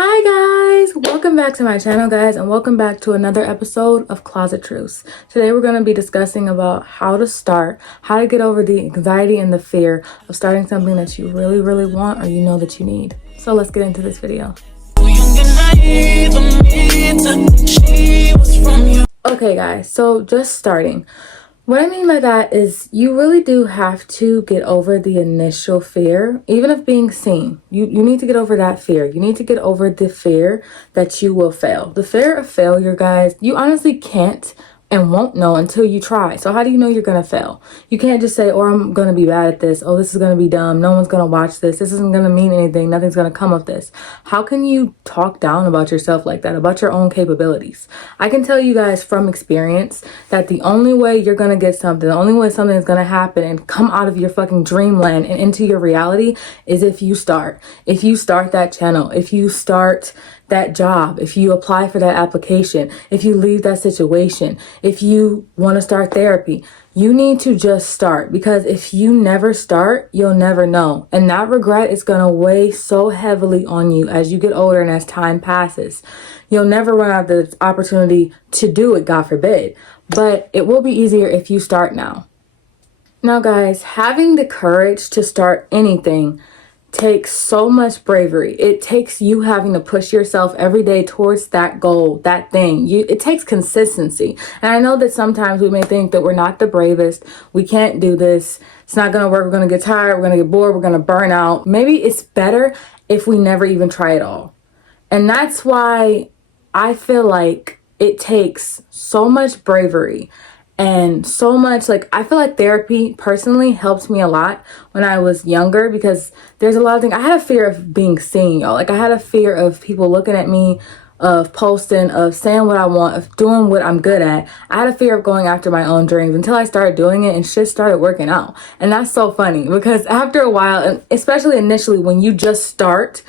Hi guys, welcome back to my channel guys, and welcome back to another episode of Closet Truths. Today we're going to be discussing about how to start, how to get over the anxiety and the fear of starting something that you really want or you know that you need. So let's get into this video. Okay guys, so just starting. What I mean by that is you really do have to get over the initial fear, even of being seen. You need to get over that fear. You need to get over the fear that you will fail. The fear of failure, guys, you honestly can't and won't know until you try. So how do you know you're going to fail? You can't just say, oh, I'm going to be bad at this. Oh, this is going to be dumb. No one's going to watch this. This isn't going to mean anything. Nothing's going to come of this. How can you talk down about yourself like that, about your own capabilities? I can tell you guys from experience that the only way you're going to get something, the only way something is going to happen and come out of your fucking dreamland and into your reality is if you start. If you start that channel, if you start that job, if you apply for that application, if you leave that situation, if you want to start therapy, you need to just start, because if you never start, you'll never know. And that regret is going to weigh so heavily on you as you get older and as time passes. You'll never run out of the opportunity to do it, God forbid, but it will be easier if you start now. Now guys, having the courage to start anything takes so much bravery. It takes you having to push yourself every day towards that goal, that thing. It takes consistency. And I know that sometimes we may think that we're not the bravest. We can't do this. It's not going to work. We're going to get tired. We're going to get bored. We're going to burn out. Maybe it's better if we never even try it all. And that's why I feel like it takes so much bravery. And so much, like, I feel like therapy personally helped me a lot when I was younger, because there's a lot of things. I had a fear of being seen, y'all. Like, I had a fear of people looking at me, of posting, of saying what I want, of doing what I'm good at. I had a fear of going after my own dreams until I started doing it and shit started working out. And that's so funny, because after a while, and especially initially when you just start,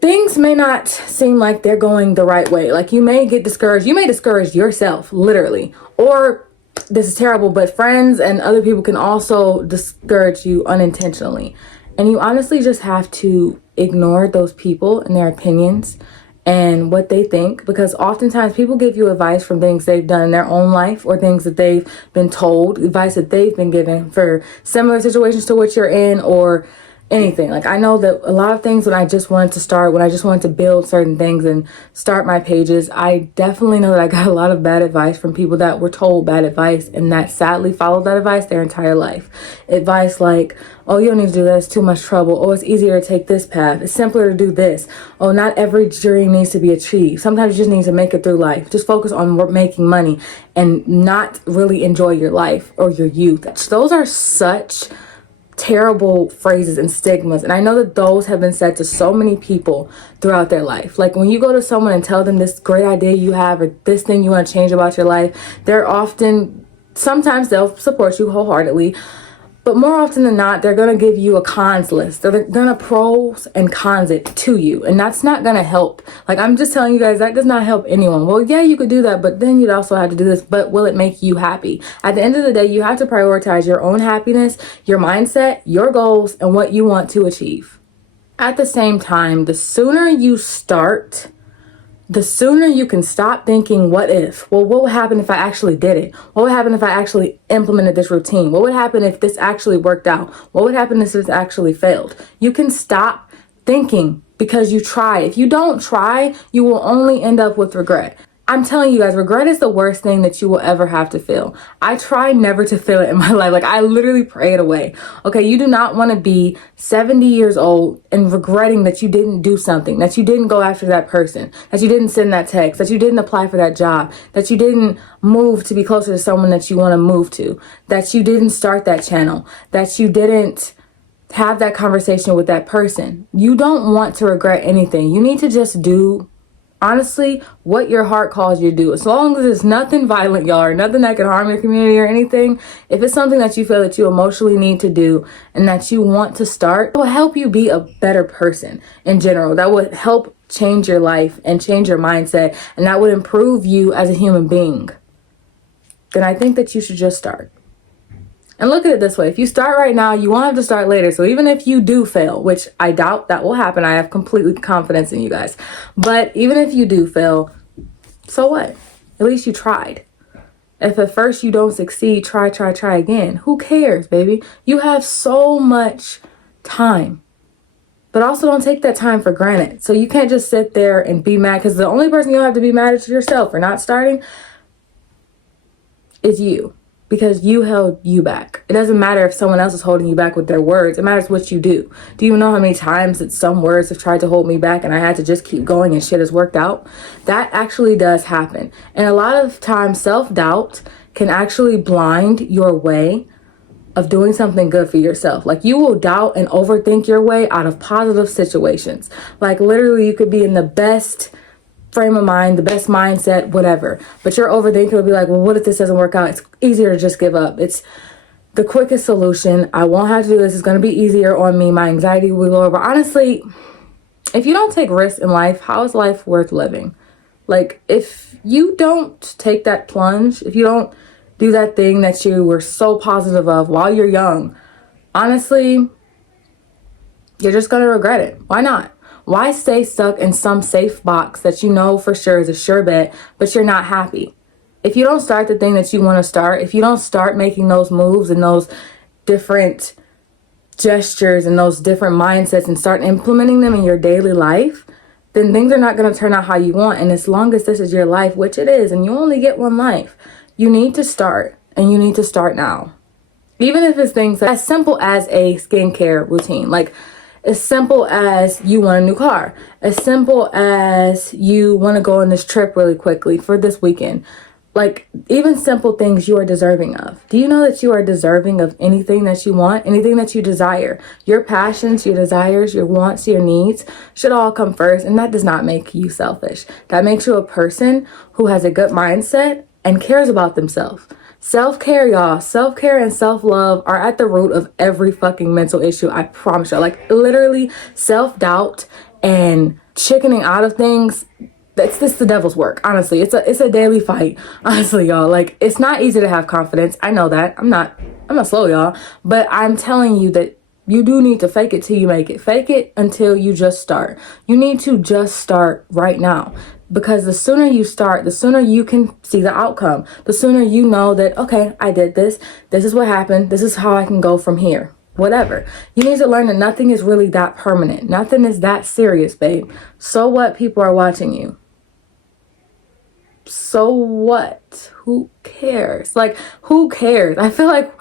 things may not seem like they're going the right way. Like, you may get discouraged. You may discourage yourself, literally. Or, this is terrible, but friends and other people can also discourage you unintentionally. And you honestly just have to ignore those people and their opinions and what they think, because oftentimes people give you advice from things they've done in their own life or things that they've been told, advice that they've been given for similar situations to what you're in, or anything. Like, I know that a lot of things when I just wanted to start, when I just wanted to build certain things and start my pages, I definitely know that I got a lot of bad advice from people that were told bad advice and that sadly followed that advice their entire life. Advice like, oh, you don't need to do that, it's too much trouble. Oh, it's easier to take this path. It's simpler to do this. Oh, not every dream needs to be achieved. Sometimes you just need to make it through life. Just focus on making money and not really enjoy your life or your youth. Those are such terrible phrases and stigmas, and I know that those have been said to so many people throughout their life. Like, when you go to someone and tell them this great idea you have or this thing you want to change about your life, sometimes they'll support you wholeheartedly, but more often than not, they're going to give you a cons list. They're going to pros and cons it to you, and that's not going to help. Like, I'm just telling you guys, that does not help anyone. Well, yeah, you could do that, but then you'd also have to do this, but will it make you happy? At the end of the day, you have to prioritize your own happiness, your mindset, your goals, and what you want to achieve. At the same time, the sooner you start, the sooner you can stop thinking, what if? Well, what would happen if I actually did it? What would happen if I actually implemented this routine? What would happen if this actually worked out? What would happen if this actually failed? You can stop thinking because you try. If you don't try, you will only end up with regret. I'm telling you guys, regret is the worst thing that you will ever have to feel. I try never to feel it in my life. Like, I literally pray it away. Okay, you do not want to be 70 years old and regretting that you didn't do something, that you didn't go after that person, that you didn't send that text, that you didn't apply for that job, that you didn't move to be closer to someone that you want to move to, that you didn't start that channel, that you didn't have that conversation with that person. You don't want to regret anything. You need to just do, honestly, what your heart calls you to do. As long as it's nothing violent, y'all, or nothing that can harm your community or anything, if it's something that you feel that you emotionally need to do and that you want to start, it will help you be a better person in general. That would help change your life and change your mindset, and that would improve you as a human being. Then I think that you should just start. And look at it this way. If you start right now, you won't have to start later. So even if you do fail, which I doubt that will happen, I have completely confidence in you guys. But even if you do fail, so what? At least you tried. If at first you don't succeed, try again. Who cares, baby? You have so much time. But also don't take that time for granted. So you can't just sit there and be mad, because the only person you'll have to be mad at yourself for not starting is you. Because you held you back. It doesn't matter if someone else is holding you back with their words. It matters what you do. Do you know how many times that some words have tried to hold me back and I had to just keep going and shit has worked out? That actually does happen. And a lot of times self-doubt can actually blind your way of doing something good for yourself. Like, you will doubt and overthink your way out of positive situations. Like, literally you could be in the best frame of mind, the best mindset, whatever. But your overthinking will be like, well, what if this doesn't work out? It's easier to just give up. It's the quickest solution. I won't have to do this. It's going to be easier on me. My anxiety will go over. Honestly, if you don't take risks in life, how is life worth living? Like, if you don't take that plunge, if you don't do that thing that you were so positive of while you're young, honestly, you're just going to regret it. Why not? Why stay stuck in some safe box that you know for sure is a sure bet, but you're not happy? If you don't start the thing that you want to start, if you don't start making those moves and those different gestures and those different mindsets and start implementing them in your daily life, then things are not going to turn out how you want. And as long as this is your life, which it is, and you only get one life, you need to start, and you need to start now. Even if it's things as simple as a skincare routine, like as simple as you want a new car, as simple as you want to go on this trip really quickly for this weekend. Like, even simple things you are deserving of. Do you know that you are deserving of anything that you want, anything that you desire? Your passions, your desires, your wants, your needs should all come first. And that does not make you selfish. That makes you a person who has a good mindset and cares about themselves. Self-care, y'all. Self-care and self-love are at the root of every fucking mental issue. I promise you. Like, literally, self-doubt and chickening out of things, that's just the devil's work. Honestly, it's a daily fight. Honestly, y'all. Like, it's not easy to have confidence. I know that. I'm not slow, y'all. But I'm telling you that you do need to fake it till you make it. Fake it until you just start. You need to just start right now. Because the sooner you start, the sooner you can see the outcome. The sooner you know that, okay, I did this. This is what happened. This is how I can go from here. Whatever. You need to learn that nothing is really that permanent. Nothing is that serious, babe. So what? People are watching you. So what? Who cares? Like, who cares? I feel like,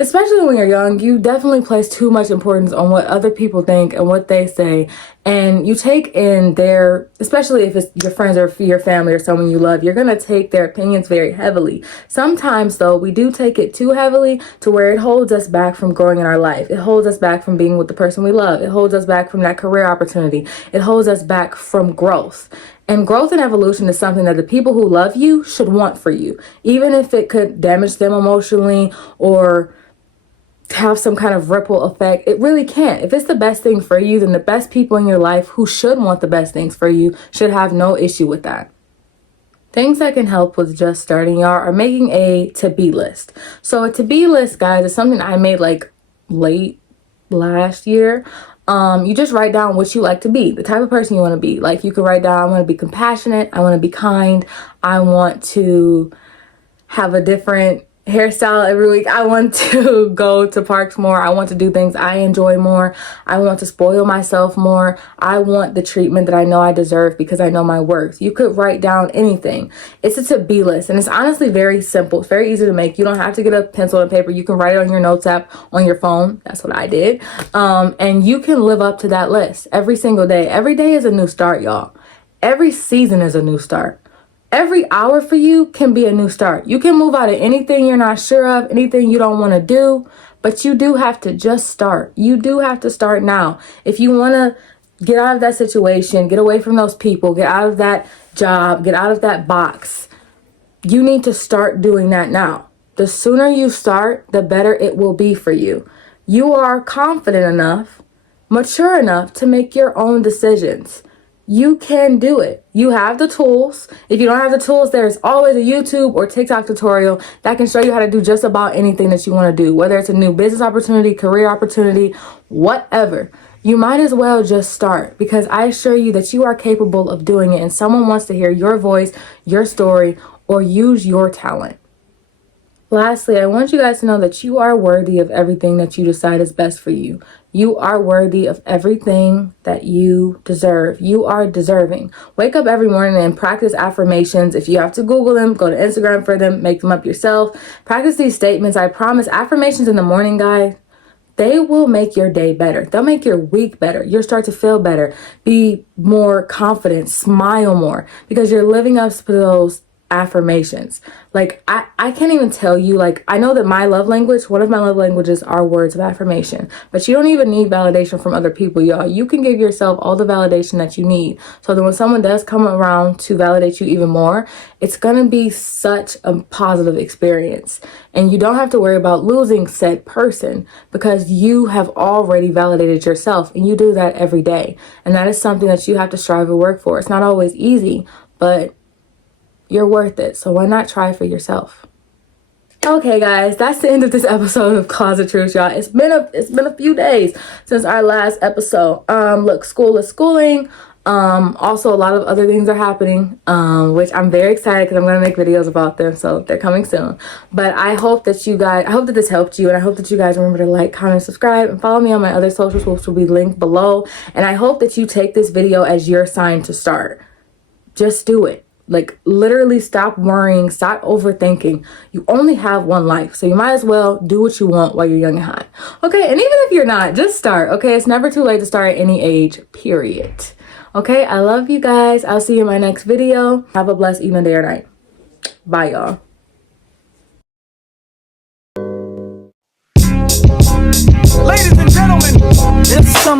especially when you're young, you definitely place too much importance on what other people think and what they say. And you take in their, especially if it's your friends or your family or someone you love, you're going to take their opinions very heavily. Sometimes, though, we do take it too heavily to where it holds us back from growing in our life. It holds us back from being with the person we love. It holds us back from that career opportunity. It holds us back from growth. And growth and evolution is something that the people who love you should want for you, even if it could damage them emotionally or have some kind of ripple effect. It really can't. If it's the best thing for you, then the best people in your life who should want the best things for you should have no issue with that. Things that can help with just starting, y'all, are making a to-be list. So a to-be list, guys, is something I made like late last year. You just write down what you like to be, the type of person you want to be. Like, you can write down, I want to be compassionate, I want to be kind, I want to have a different hairstyle every week, I want to go to parks more, I want to do things I enjoy more, I want to spoil myself more, I want the treatment that I know I deserve because I know my worth. You could write down anything. It's a to-be list, and it's honestly very simple. It's very easy to make. You don't have to get a pencil and paper. You can write it on your notes app on your phone. That's what I did. And you can live up to that list every single day. Every day is a new start, y'all. Every season is a new start. Every hour for you can be a new start. You can move out of anything you're not sure of, anything you don't want to do, but you do have to just start. You do have to start now. If you want to get out of that situation, get away from those people, get out of that job, get out of that box, you need to start doing that now. The sooner you start, the better it will be for you. You are confident enough, mature enough to make your own decisions. You can do it. You have the tools. If you don't have the tools, there's always a YouTube or TikTok tutorial that can show you how to do just about anything that you want to do, whether it's a new business opportunity, career opportunity, whatever. You might as well just start, because I assure you that you are capable of doing it, and someone wants to hear your voice, your story, or use your talent. Lastly, I want you guys to know that you are worthy of everything that you decide is best for you. You are worthy of everything that you deserve. You are deserving. Wake up every morning and practice affirmations. If you have to Google them, go to Instagram for them, make them up yourself. Practice these statements. I promise, affirmations in the morning, guys, they will make your day better. They'll make your week better. You'll start to feel better, be more confident, smile more, because you're living up to those affirmations. Like, I can't even tell you, like, I know that my love language, one of my love languages are words of affirmation, but you don't even need validation from other people, y'all. You can give yourself all the validation that you need, so that when someone does come around to validate you even more, it's gonna be such a positive experience, and you don't have to worry about losing said person, because you have already validated yourself, and you do that every day, and that is something that you have to strive and work for. It's not always easy, but you're worth it, so why not try for yourself? Okay, guys, that's the end of this episode of Closet Truth, y'all. It's been a few days since our last episode. Look, school is schooling. Also, a lot of other things are happening, which I'm very excited, because I'm gonna make videos about them, so they're coming soon. But I hope that this helped you, and I hope that you guys remember to like, comment, subscribe, and follow me on my other socials, which will be linked below. And I hope that you take this video as your sign to start. Just do it. Like, literally stop worrying, stop overthinking. You only have one life, so you might as well do what you want while you're young and hot. Okay, and even if you're not, just start, okay? It's never too late to start at any age, period. Okay, I love you guys. I'll see you in my next video. Have a blessed evening, day, or night. Bye, y'all. Ladies and gentlemen, it's some